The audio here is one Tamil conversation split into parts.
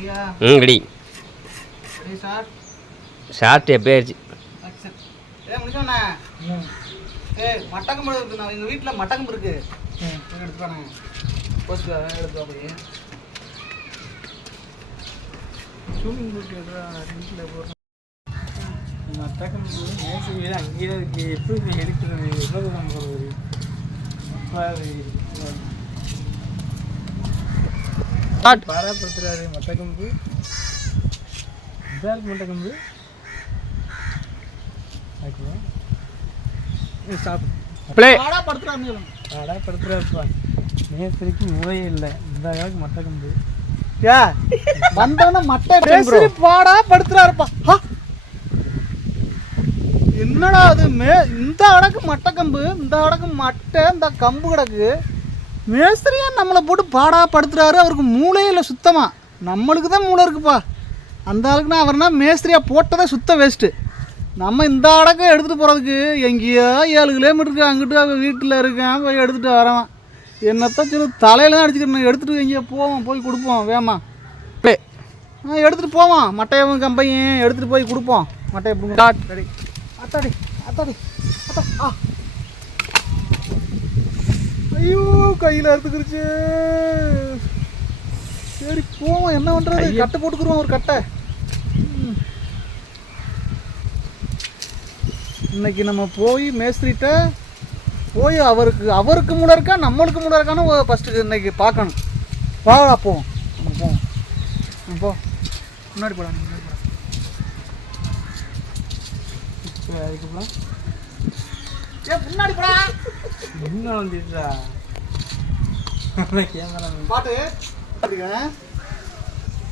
ரெடி. ஷார்ட் எப்பயாச்சு. மட்டக்கம்பு இருக்கு, எங்கள் வீட்டில் மட்டக்கம்பு இருக்கு, எடுத்துக்கானே போஸ்ட் எடுத்து போய் ஸ்விம்மிங் பூல் வீட்டில் போடுறோம். மட்டக்கம்பு மேசி வீடு அங்கேயே இருக்கு, எப்படி எடுக்கிறது, எவ்வளோ தூரம் போகிறது? பாராப்படுத்துறாரு. மட்டக்கம்பு இதாக இருக்கு, மட்டக்கம்பு படுத்துறாருப்பா. மேஸ்திரிக்கு மூளையே இல்லை, இந்த அளவுக்கு மட்டக்கம்பு வந்தோன்னா மட்டை பாடா படுத்துறாருப்பா. என்னடா அது இந்த அடக்கு மட்டக்கம்பு, இந்த அடக்கு மட்டை, இந்த கம்பு கிடக்கு. மேஸ்திரியா நம்மளை போட்டு பாடா படுத்துறாரு. அவருக்கு மூளையே இல்லை சுத்தமாக. நம்மளுக்கு தான் மூளை இருக்குப்பா. அந்த ஆளுக்குன்னா அவர்னா மேஸ்திரியா போட்டதே சுத்த வேஸ்ட்டு. நம்ம இந்த அடக்கம் எடுத்துகிட்டு போகிறதுக்கு எங்கேயோ 7 கிலோமீட்டருக்கு அங்கிட்டு அவன் வீட்டில் இருக்கேன், போய் எடுத்துகிட்டு வரவான். என்னத்தான் சொல்லி தலையில தான் அடிச்சுக்கிட்டு எடுத்துகிட்டு எங்கேயோ போவோம், போய் கொடுப்போம் வேமா. எடுத்துகிட்டு போவோம், மட்டையும் கம்பையும் எடுத்துகிட்டு போய் கொடுப்போம். மட்டையை அத்தாடி அத்தாடி அத்தாடி அத்தா. ஐயோ கையில் அறுத்துக்கிருச்சு. சரி போவோம், என்ன பண்ணுறது, கட்டை போட்டுக்குருவோம், ஒரு கட்டை. இன்னைக்கு நம்ம போய் மேஸ்திரிட்ட போய் அவருக்கு மூளை இருக்கா நம்மளுக்கு மூளை இருக்கான்னு ஃபஸ்ட்டு இன்னைக்கு பார்க்கணும். வாடா போவோம், நம்ம போவோம். போ முன்னாடி போடா, முன்னாடி போடா. அதுக்கப்புறம் முன்னாடி போடா. என்ன வந்துட்டா கேமரா பாட்டு.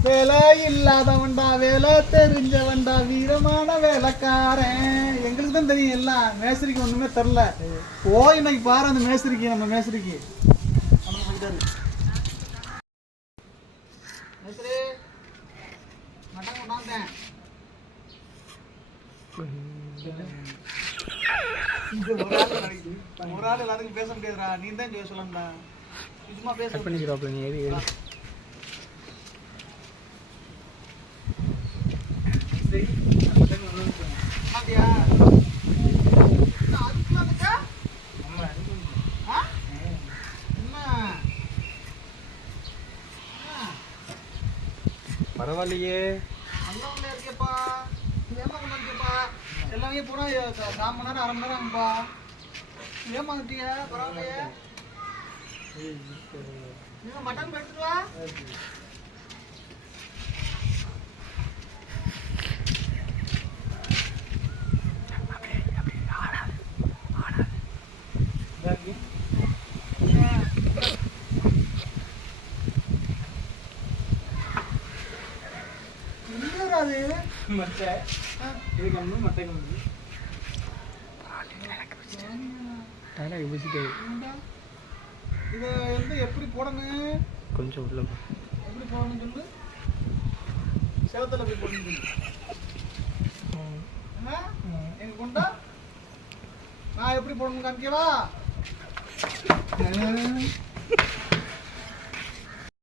வேலை இல்லாதவன்டா, வேலை தெரிஞ்சவன்டா, வீரமான வேலைக்காரன். எங்களுக்கு தான் தெரியும் எல்லாம், மேஸ்திரிக்கு ஒன்றுமே தெரில. போய் இன்னைக்கு பாரு அந்த மேஸ்திரிக்கு, நம்ம மேஸ்திரிக்கு மேஸ்திரி மட்டன் கொண்டாந்தேன். ஒரு ஆள் எல்லாத்துக்கும் பேச முடியாதுடா, நீ தான் சொல்லணும்டா. சும்மா பேச பண்ணிக்கிறோம். நீ எது பரவாயில்லையே, நல்லா இருக்கேப்பா. ஏமாங்கப்பா, எல்லாமே போனா 1/4 மணி நேரம் 1/2 மணி நேரம் ஆகும்பா. ஏமாந்துட்டியா? பரவாயில்லையே. மட்டன் எடுத்துட்டு வா. இதை வந்து எப்படி போடணும், கொஞ்சம் உள்ள எப்படி போடணும் சொல்லு. செவத்தில் எப்படி போடணும் சொல்லு. எங்க கொண்டா நான் எப்படி போடணும் காமிக்கவா?